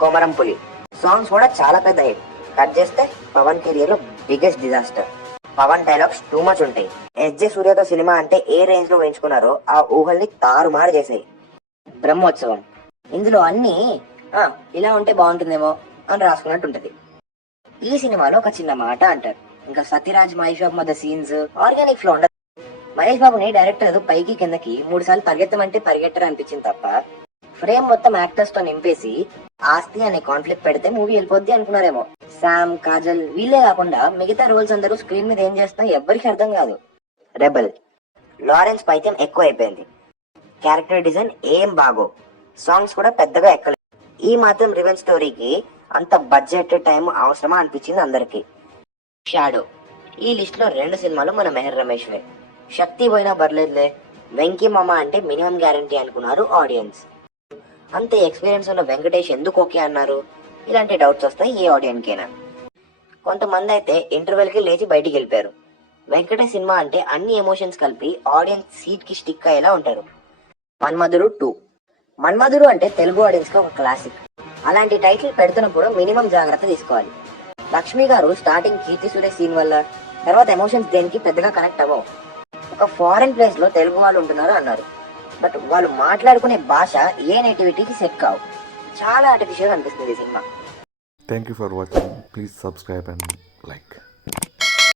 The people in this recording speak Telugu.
కొమరం పులి సాంగ్స్ కూడా చాలా పెద్ద హిట్. కట్ చేస్తే పవన్ కెరియర్ లో biggest disaster. Pawan dialogues too much ఉంటాయి. ఎస్జే సూర్యతో సినిమా అంటే ఏ రేంజ్ లో వేయించుకున్నారో ఆ ఊహల్ని తారుమారు చేసాయి. బ్రహ్మోత్సవం ఇందులో అన్ని ఇలా ఉంటే బాగుంటుందేమో అని రాసుకున్నట్టు ఉంటది. ఈ సినిమాలో ఒక చిన్న మాట అంటారు. ఇంకా సత్యరాజ్ మహేష్ బాబు మధ్య సీన్స్ ఆర్గానిక్ ఫ్లో ఉండదు. మహేష్ బాబుని డైరెక్టర్ పైకి కిందకి 3 సార్లు పరిగెత్తమంటే పరిగెట్టరు అనిపించింది తప్ప ఫ్రేమ్ మొత్తం యాక్టర్స్ తో నింపేసి ఆస్తి అనే కాన్ఫ్లిక్ట్ పెడితే మూవీ వెళ్ళిపోద్ది అనుకున్నారేమో. శామ్, కాజల్ వీళ్ళే కాకుండా మిగతా రోల్స్ అందరూ స్క్రీన్ మీద ఏం చేస్తున్నా ఎవ్వరికి అర్థం కాదు. రెబల్ లారెన్స్ పైత్యం ఎక్కువ అయిపోయింది. క్యారెక్టర్ డిజైన్ ఏం బాగో, సాంగ్స్ కూడా పెద్దగా ఎక్కలేదు. ఈ మాత్రం రివెంజ్ స్టోరీకి అంత బడ్జెట్ టైం అవసరమా అనిపించింది అందరికి. షాడో ఈ లిస్ట్ లో 2 సినిమాలు మన మెహర్ రమేష్వే. శక్తి పోయినా పర్లేదులే, వెంకీ మామ అంటే మినిమం గ్యారంటీ అనుకున్నారు ఆడియన్స్. అంత ఎక్స్పీరియన్స్ ఉన్న వెంకటేష్ ఎందుకు ఓకే అన్నారు? ఇలాంటి డౌట్స్ వస్తాయి ఏ ఆడియన్స్ కైనా. కొంతమంది అయితే ఇంటర్వెల్ కి లేచి బయటికి వెళ్ళిపోయారు. వెంకటేష్ సినిమా అంటే అన్ని ఎమోషన్స్ కలిపి ఆడియన్స్ సీట్ కి స్టిక్ అయ్యేలా ఉంటారు. మన్మధుడు 2 మన్మధుడు అంటే తెలుగు ఆడియన్స్ కి ఒక క్లాసిక్. అలాంటి టైటిల్ పెడుతున్నప్పుడు మినిమం జాగ్రత్త తీసుకోవాలి. లక్ష్మి గారు స్టార్టింగ్ కీర్తి సురేష్ సీన్ వల్ల తర్వాత ఎమోషన్స్ దేనికి పెద్దగా కనెక్ట్ అవ్వవు. ఒక ఫారెన్ ప్లేస్ లో తెలుగు వాళ్ళు ఉంటున్నారు అన్నారు, బట్ వాళ్ళు మాట్లాడుకునే భాష ఏ నేటివిటీకి సెట్ కావు. చాలా ఆర్టిఫిషియల్ అనిపిస్తుంది ఈ cinema. Thank you for watching. Please subscribe and like.